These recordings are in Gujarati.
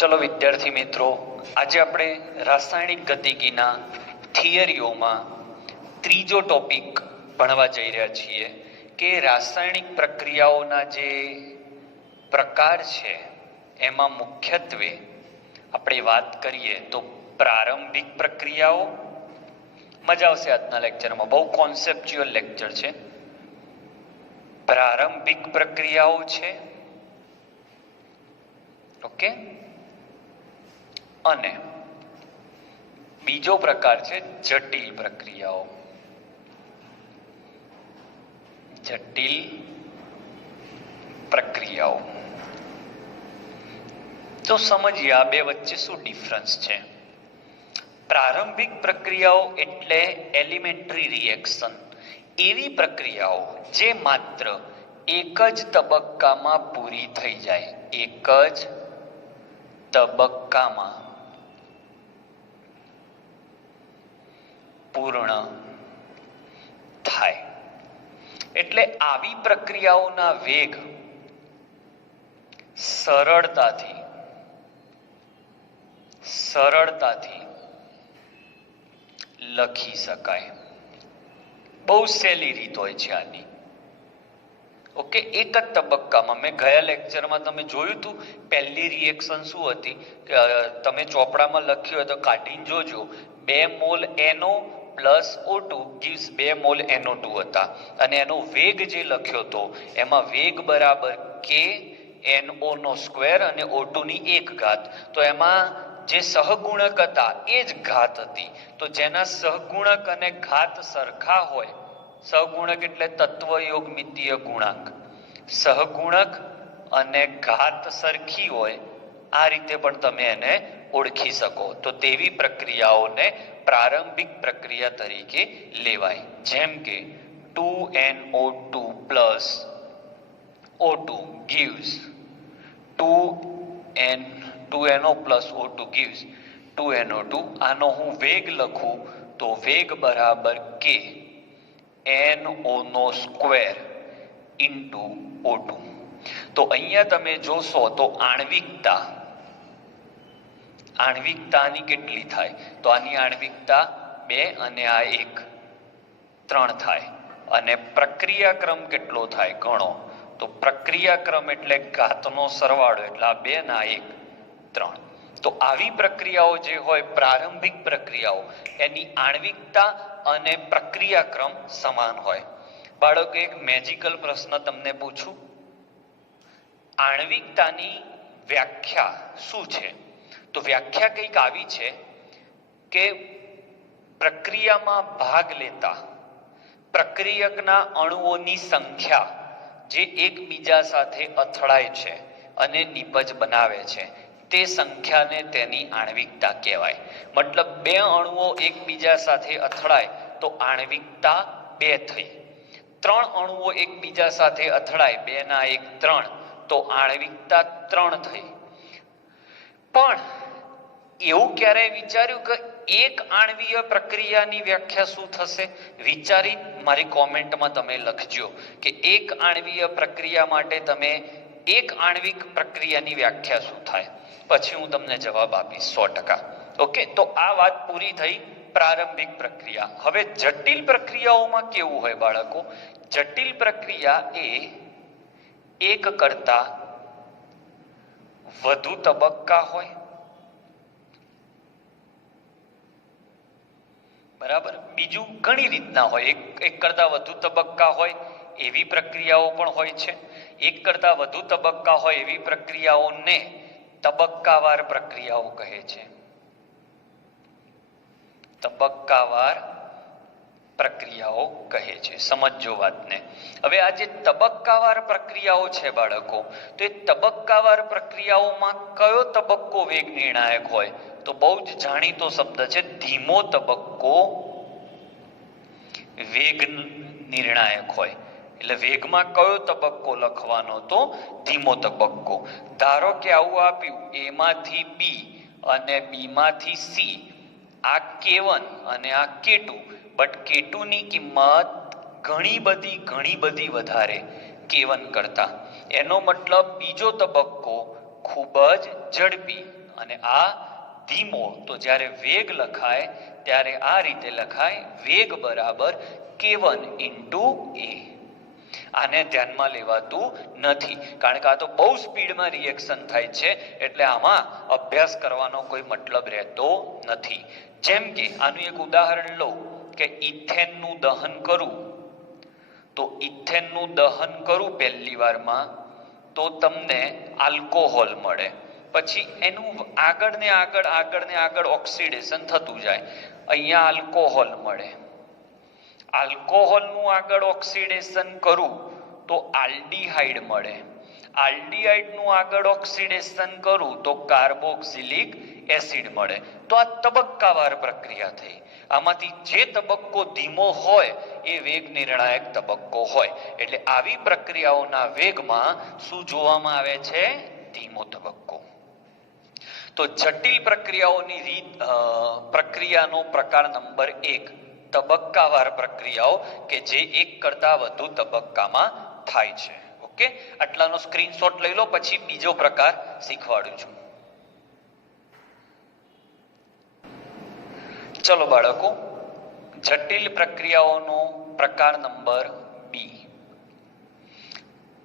ચલો વિદ્યાર્થી મિત્રો, આજે આપણે રાસાયણિક ગતિકીના થિયરીઓમાં ત્રીજો ટોપિક ભણવા જઈ રહ્યા છીએ કે રાસાયણિક પ્રક્રિયાઓના જે પ્રકાર છે એમાં મુખ્યત્વે આપણે વાત કરીએ તો પ્રારંભિક પ્રક્રિયાઓ. મજા આવશે આજના લેક્ચરમાં, બહુ કોન્સેપ્ચ્યુઅલ લેક્ચર છે. પ્રારંભિક પ્રક્રિયાઓ છે, ઓકે, અને બીજો પ્રકાર છે જટિલ પ્રક્રિયાઓ. જટિલ પ્રક્રિયાઓ તો સમજીએ આ બે વચ્ચે શું ડિફરન્સ છે. પ્રારંભિક પ્રક્રિયાઓ એટલે એલિમેન્ટરી રિએક્શન, એવી પ્રક્રિયાઓ જે માત્ર એક જ તબક્કામાં પૂરી થઈ જાય, એક જ તબક્કામાં પૂર્ણ થાય. એટલે આવી પ્રક્રિયાઓના વેગ સરળતાથી લખી શકાય. બહુ સહેલી રીત હોય છે આની. ઓકે, એક જ તબક્કામાં. મેં ગયા લેક્ચરમાં તમે જોયું હતું પહેલી રિએક્શન શું હતી, તમે ચોપડામાં લખ્યું હોય તો કાઢીને જોજો. 2 mall NO plus O2 gives 2 mall NO2 હતા, અને એનો વેગ જે લખ્યો હતો એમાં વેગ બરાબર K NO નો સ્ક્વેર અને O2 ની 1 ઘાત. તો એમાં જે સહગુણક હતા એ જ ઘાત હતી. તો જેના સહગુણક અને ઘાત સરખા હોય, સહગુણક એટલે તત્વયોગ મિતીય ગુણાંક, સહગુણક અને ઘાત સરખી હોય, આ રીતે પણ તમે એને ઓળખી શકો. તો તેવી પ્રક્રિયાઓને પ્રારંભિક પ્રક્રિયા તરીકે લેવાય. જેમ કે 2NO2 plus O2 gives 2NO plus O2 gives 2NO2. આનો હું વેગ લખું તો વેગ બરાબર K NO નો સ્ક્વેર ઇન્ટુ O2. તો અહીંયા તમે જોશો તો આણ્વિકતાની કેટલી થાય, તો આની આણ્વિકતા 2 અને આ 1 3 થાય. અને પ્રક્રિયાક્રમ કેટલો થાય ગણો, તો પ્રક્રિયાક્રમ એટલે ઘાતનો સરવાળો, એટલે આ 2 ને આ 1 3. તો આવી પ્રક્રિયાઓ જે હોય પ્રારંભિક પ્રક્રિયાઓ, એની આણ્વિકતા અને પ્રક્રિયાક્રમ સમાન હોય. બાળકો, એક મેજિકલ પ્રશ્ન તમને પૂછું, આણ્વિકતાની વ્યાખ્યા શું છે? તો વ્યાખ્યા કંઈક આવી છે કે પ્રક્રિયામાં ભાગ લેતા પ્રક્રિયકના અણુઓની સંખ્યા જે એકબીજા સાથે અથડાય છે અને નિપજ બનાવે છે, તે સંખ્યાને તેની આણ્વિકતા કહેવાય. મતલબ 2 અણુઓ એકબીજા સાથે અથડાય તો આણ્વિકતા 2 થઈ. 3 અણુઓ એકબીજા સાથે અથડાય, 2 ના 1 3, તો આણ્વિકતા 3 થઈ. પણ એવું ક્યારેય વિચાર્યું કે એક આણ્વીય પ્રક્રિયાની વ્યાખ્યા શું થશે? વિચારી મારી કોમેન્ટમાં તમે લખજો કે એક આણ્વીય પ્રક્રિયા માટે તમે એક આણ્વિક પ્રક્રિયાની વ્યાખ્યા શું થાય. પછી હું તમને જવાબ આપીશ 100%. ઓકે, તો આ વાત પૂરી થઈ પ્રારંભિક પ્રક્રિયા. હવે જટિલ પ્રક્રિયાઓમાં કેવું હોય બાળકો? જટિલ પ્રક્રિયા એ એક કરતા વધુ તબક્કા હોય, બરાબર. બીજું ઘણી રીતના હોય, એક કરતા વધુ તબક્કા હોય એવી પ્રક્રિયાઓ પણ હોય છે. એક કરતા વધુ તબક્કા હોય એવી પ્રક્રિયાઓને તબક્કાવાર પ્રક્રિયાઓ કહે છે. તબક્કાવાર પ્રક્રિયાઓ કહે છે. સમજો વાતને. હવે આ જે તબક્કાવાર પ્રક્રિયાઓ છે બાળકો, તો એ તબક્કાવાર પ્રક્રિયાઓમાં કયો તબક્કો વેગ નિર્ણાયક હોય? તો બહુ જ જાણીતો શબ્દ છે, ધીમો તબક્કો વેગ નિર્ણાયક હોય. એટલે વેગમાં કયો તબક્કો લખવાનો? તો ધીમો તબક્કો. ધારો કે આવું આપ્યું, A માંથી B અને B માંથી C, આ K1 અને આ K2, બટ K2 ની કિંમત ઘણી બધી વધારે K1 કરતા. એનો મતલબ બીજો તબક્કો ખૂબ જ ઝડપી અને આ ધીમો. તો જ્યારે વેગ લખાય ત્યારે આ રીતે લખાય, વેગ બરાબર k1 ઇન્ટુ a. આને ધ્યાનમાં લેવાતું નથી, કારણ કે આ તો બહુ સ્પીડમાં રિએક્શન થાય છે, એટલે આમાં અભ્યાસ કરવાનો કોઈ મતલબ રહેતો નથી. જેમ કે આનું એક ઉદાહરણ લો કે ઇથેનનું દહન કરું, તો ઇથેનનું દહન કરું પહેલી વારમાં તો તમને આલ્કોહોલ મળે, પછી એનું આગળ ને આગળ ઓક્સિડેશન થતું જાય, અહીંયા આલ્કોહોલ મળે. આલ્કોહોલનું આગળ ઓક્સિડેશન કરું તો આલ્ડીહાઇડ મળે. આલ્ડીહાઇડનું આગળ ઓક્સિડેશન કરું તો કાર્બોક્સિલિક એસિડ મળે. તો આ તબક્કાવાર પ્રક્રિયા થઈ. આમાંથી જે તબક્કો ધીમો હોય એ વેગ નિર્ણાયક તબક્કો હોય. એટલે આવી પ્રક્રિયાઓના વેગમાં શું જોવામાં આવે છે? ધીમો તબક્કો. તો જટિલ પ્રક્રિયાઓની પ્રક્રિયાનો પ્રકાર નંબર 1 તબક્કાવાર પ્રક્રિયાઓ કે જે એક કરતા વધુ તબક્કામાં થાય છે. ઓકે, આટલાનો સ્ક્રીનશોટ લઈ લો, પછી બીજો પ્રકાર શીખવાડું છું. ચલો બાળકો, જટિલ પ્રક્રિયાઓનો પ્રકાર નંબર 2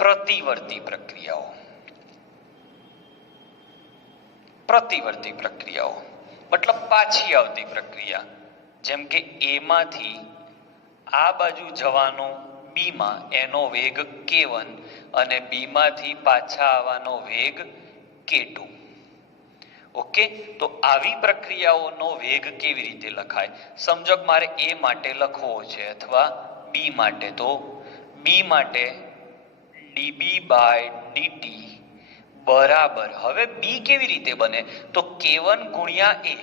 પ્રતિવર્તી પ્રક્રિયાઓ. પ્રતિવર્તી પ્રક્રિયાઓ મતલબ પાછી આવતી પ્રક્રિયા. જેમ કે A માંથી આ બાજુ જવાનો B માં, એનો વેગ k1 અને B માંથી પાછા આવવાનો વેગ k2. ઓકે, તો આવી પ્રક્રિયાઓનો વેગ કેવી રીતે લખાય? સમજો કે મારે A માટે લખવો છે અથવા B માટે, તો B માટે dB બાય dt બરાબર, હવે B કેવી રીતે બને? તો k1 ગુણ્યા A.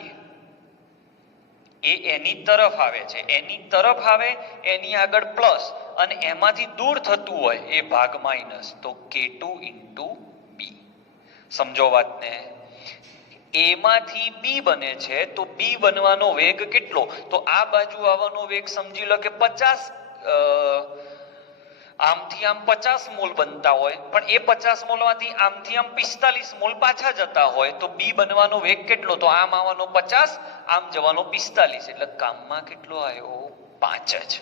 એ એની તરફ આવે છે, એની તરફ આવે, એની આગળ પ્લસ, અને એમાંથી દૂર થતું હોય એ ભાગ માઇનસ, તો k2 ઇન્ટુ B. સમજો વાતને. A માંથી B બને છે, તો B બનવાનો વેગ કેટલો? તો આ બાજુ આવવાનો વેગ સમજી લો કે 50, આમથી આમ 50 મોલ બનતા હોય, પણ એ 50 મોલમાંથી આમથી આમ 45 મોલ પાછા જતા હોય, તો B બનવાનો વેગ કેટલો? તો આમ આવવાનો 50, આમ જવાનો 45, એટલે કામમાં કેટલો આવ્યો? 5 જ.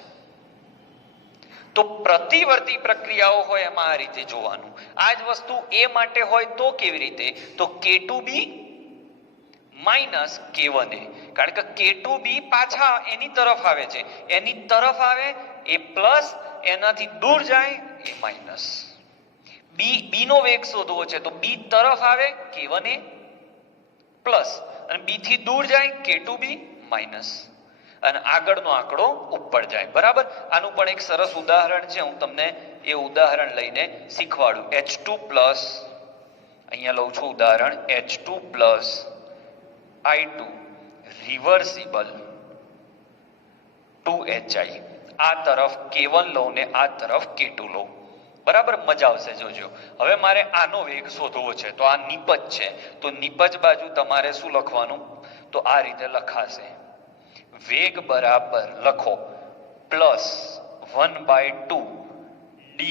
તો પ્રતિવર્તી પ્રક્રિયાઓ હોય એમાં આ રીતે જોવાનું. આ જ વસ્તુ A માટે હોય તો કેવી રીતે? તો k2b માઇનસ k1a, કારણ કે k2b પાછા એની તરફ આવે છે, એની તરફ આવે એ પ્લસ, એનાથી દૂર જાય એ માઇનસ. B નો વેગ શોધવો છે, તો B તરફ આવે k1a પ્લસ, અને B થી દૂર જાય k2b માઇનસ, અને આગળનો આંકડો ઉપર જાય. બરાબર, આનું પણ એક સરસ ઉદાહરણ છે, હું તમને એ ઉદાહરણ લઈને શીખવાડું. H2 પ્લસ, અહીંયા લઉં છું ઉદાહરણ, H2 plus I2 reversible 2HI. આ તરફ k1 લઉં ને આ તરફ k2 લઉં. બરાબર, મજા આવશે, જોજો. હવે મારે આનો વેગ શોધવો છે, તો આ નિપજ છે, તો નિપજ બાજુ તમારે શું લખવાનું? તો આ રીતે લખાશે, વેગ બરાબર લખો પ્લસ 1/2 d.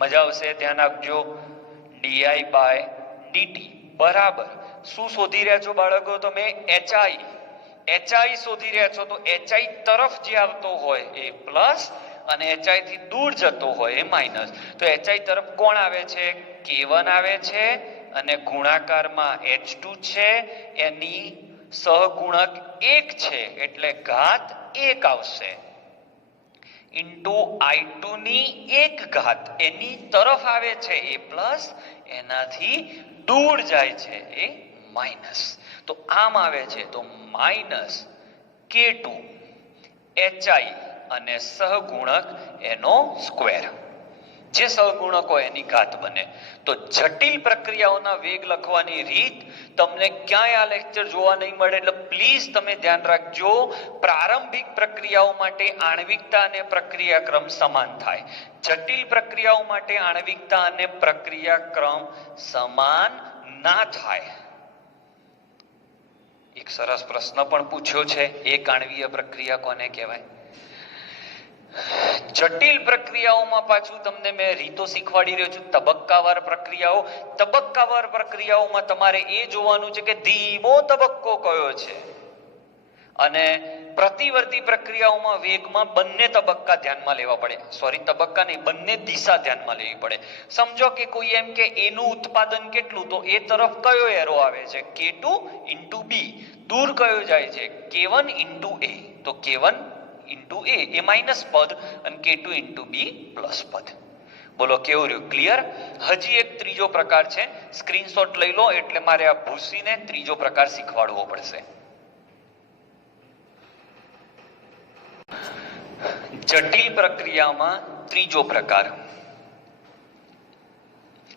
મજા આવશે, ધ્યાન આપજો, di બાય dt બરાબર શું શોધી રહ્યા છો બાળકો? તમે HI શોધી રહ્યા છો. તો HI તરફ જે આવતો હોય એ પ્લસ, અને HI થી દૂર જતો હોય એ માઇનસ. તો HI તરફ કોણ આવે છે? k1 આવે છે, અને ગુણાકારમાં H2 છે, એની સહગુણક 1 છે, એટલે ઘાત 1 આવશે, ઇન્ટુ I2 ની 1 ઘાત, એની તરફ આવે છે એ પ્લસ, એનાથી દૂર જાય છે એ માઇનસ. તો આમ આવે છે, તો માઇનસ k2 HI અને સહગુણક એનો સ્ક્વેર, જે સહગુણકો એની ઘાત બને. તો જટિલ પ્રક્રિયાઓના વેગ લખવાની રીત તમને ક્યાંય આ લેક્ચર જોવા નહીં મળે, એટલે પ્લીઝ તમે ધ્યાન રાખજો. પ્રારંભિક પ્રક્રિયાઓ માટે આણ્વિકતા અને પ્રક્રિયાક્રમ સમાન થાય, જટિલ પ્રક્રિયાઓ માટે આણ્વિકતા અને પ્રક્રિયાક્રમ સમાન ના થાય. એક સરસ પ્રશ્ન પણ પૂછ્યો છે, એક આણ્વીય પ્રક્રિયા કોને કહેવાય? જટિલ પ્રક્રિયાઓમાં પાછું તમને મેં રીતો શીખવાડી રહ્યો છું. તબક્કાવાર પ્રક્રિયાઓમાં તમારે એ જોવાનું છે કે ધીમો તબક્કો કયો છે, અને પ્રતિવર્તી પ્રક્રિયાઓમાં વેગમાં બંને તબક્કા ધ્યાનમાં લેવા પડે. તબક્કા નહીં, બંને દિશા ધ્યાનમાં લેવી પડે. સમજો કે કોઈ એમ કે એનું ઉત્પાદન કેટલું, તો એ તરફ કયો એરો આવે છે, K2 * B. દૂર કયો જાય છે, K1 * A. તો K1 * A એ માઇનસ પદ અને K2 * B પ્લસ પદ. બોલો કેવું રહ્યું? ક્લિયર? હજી એક ત્રીજો પ્રકાર છે, સ્ક્રીનશોટ લઈ લો, એટલે મારે આ ભૂસીને ત્રીજો પ્રકાર શીખવાડવો પડશે. જટિલ પ્રક્રિયામાં ત્રીજો પ્રકાર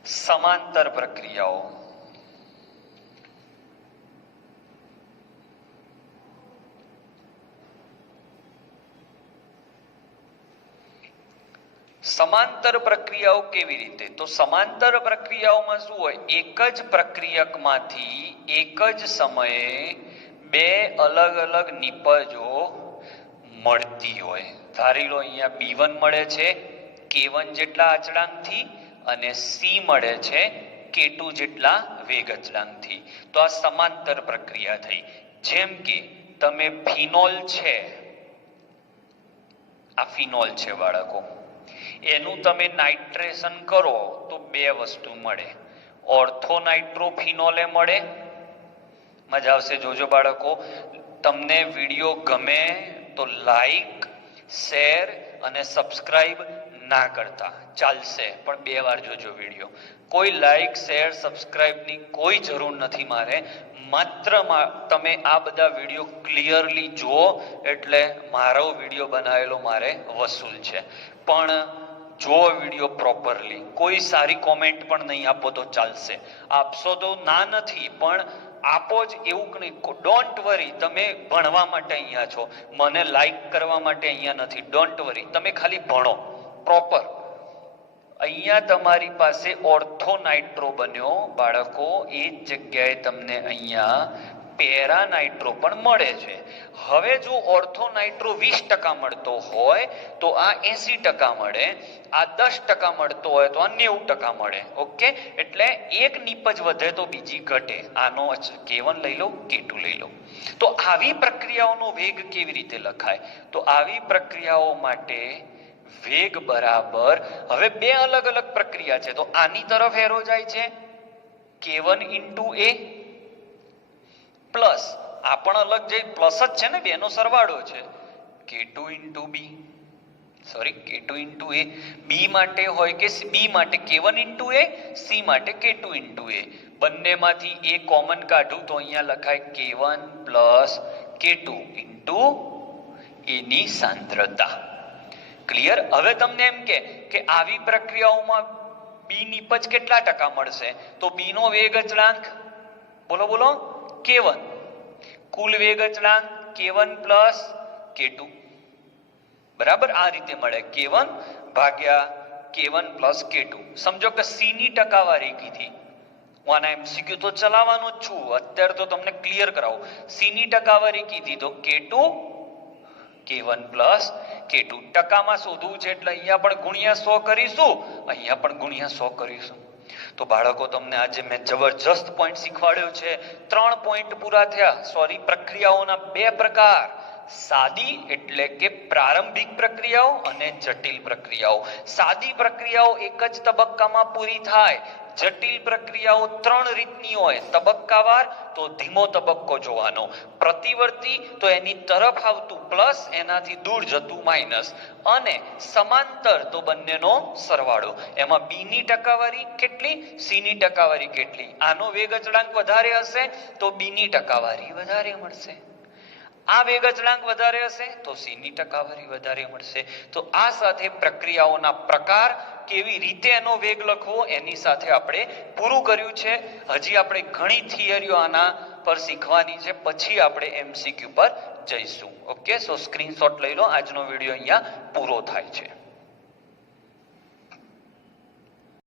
સમાંતર પ્રક્રિયાઓ. સમાંતર પ્રક્રિયાઓ કેવી રીતે? તો સમાંતર પ્રક્રિયાઓમાં શું હોય? એક જ પ્રક્રિયકમાંથી એક જ સમયે બે અલગ અલગ નિપજો મળતી હોય. ધારી લો અહીંયા B1 મળે છે K1 જેટલા અચળાંકથી અને C મળે છે K2 જેટલા વેગ અચળાંકથી. તો આ સમાંતર પ્રક્રિયા થઈ. જેમ કે તમે ફિનોલ છે, આ ફિનોલ છે બાળકો, એનું તમે નાઇટ્રેશન કરો તો બે વસ્તુ મળે. ઓર્થો નાઇટ્રોફિનોલે મળે. મજા આવશે, જોજો બાળકો. તમને વિડીયો ગમે તો લાઈક, શેર અને સબસ્ક્રાઇબ ના કરતા ચાલશે, પણ 2 વાર જોજો વિડીયો. કોઈ લાઈક, શેર, સબસ્ક્રાઇબની કોઈ જરૂર નથી મારે. માત્ર તમે આ બધા વિડીયો ક્લિયરલી જુઓ એટલે મારો વિડીયો બનાવેલો મારે વસૂલ છે. પણ જો વિડીયો પ્રોપરલી, કોઈ સારી કોમેન્ટ પણ નહીં આપો તો ચાલશે. આપશો તો ના નથી, પણ આપો જ એવું નહીં. ડોન્ટ વરી, તમે ભણવા માટે અહીંયા છો, મને લાઈક કરવા માટે અહીંયા નથી. ડોન્ટ વરી, તમે ખાલી ભણો પ્રોપર. અહીંયા તમારી પાસે ઓર્થો નાઇટ્રો બન્યો બાળકો, એ જ જગ્યાએ તમને અહીંયા પેરા નાઇટ્રો પણ મળે છે. હવે જો ઓર્થો નાઇટ્રો 20% મળતો હોય તો આ 80% મળે, આ 10% મળતો હોય તો આ 90% મળે. ઓકે, એટલે એક નિપજ વધે તો બીજી ઘટે. આનો K1 લઈ લો, K2 લઈ લો. તો આવી પ્રક્રિયાઓનો વેગ કેવી રીતે લખાય? તો આવી પ્રક્રિયાઓ માટે વેગ બરાબર, હવે બે અલગ અલગ પ્રક્રિયા છે તો આની તરફ એરો જાય છે K1 * A પ્લસ, આ પણ અલગ જાય, પ્લસ જ છે ને, બેનો સરવાળો છે, K2 * B. K2 * A. B માટે હોય કે B માટે K1 * A, C માટે K2 * A. બંનેમાંથી A કોમન કાઢું તો અહીંયા લખાય K1 + K2 * A ની સાંદ્રતા. ક્લિયર? હવે તમને એમ કે આવી પ્રક્રિયાઓમાં B નિપજ કેટલા ટકા મળશે? તો B નો વેગ અચળાંક બોલો બોલો, K1. કુલ વેગ અચળાંક K1 + K2. બરાબર, આ રીતે મળે, K1 / K1 + K2. સમજો કે C ની ટકાવારી કીધી, હું MCQ તો ચલાવવાનો જ છું, અત્યારે તો તમને ક્લિયર કરાવું. C ની ટકાવારી કીધી તો K2 K1 + K2. ટકામાં શોધવું છે એટલે અહીંયા પણ ગુણ્યા 100 કરીશું, અહીંયા પણ ગુણ્યા 100 કરીશું. તો બાળકો, તમને આજે મેં જબરજસ્ત પોઈન્ટ શીખવાડ્યો છે. 3 પોઈન્ટ પૂરા થયા. પ્રક્રિયાઓના 2 પ્રકાર, સાદી એટલે કે પ્રારંભિક પ્રક્રિયાઓ અને જટિલ પ્રક્રિયાઓ. સાદી પ્રક્રિયાઓ એક જ તબક્કામાં પૂરી થાય. જટિલ પ્રક્રિયાઓ 3 રીતની હોય. તબક્કાવાર તો ધીમો તબક્કો જોવાનો, પ્રતિવર્તી તો એની તરફ આવતું પ્લસ, એનાથી દૂર જતું માઇનસ, અને સમાંતર તો બંનેનો સરવાળો. એમાં B ની ટકાવારી કેટલી, C ની ટકાવારી કેટલી. આનો વેગ અચળાંક વધારે હશે તો B ની ટકાવારી વધારે મળશે, આ વેગ અચળાંક વધારે હશે તો C ની ટકાવારી વધારે મળશે. તો આ સાથે પ્રક્રિયાઓના પ્રકાર, કેવી રીતે એનો વેગ લખવો, એની સાથે આપણે પૂરું કર્યું છે. હજી આપણે ઘણી થિયરીઓ આના પર શીખવાની છે, પછી આપણે MCQ પર જઈશું. ઓકે, સો સ્ક્રીનશોટ લઈ લો. આજનો વિડીયો અહીંયા પૂરો થાય છે.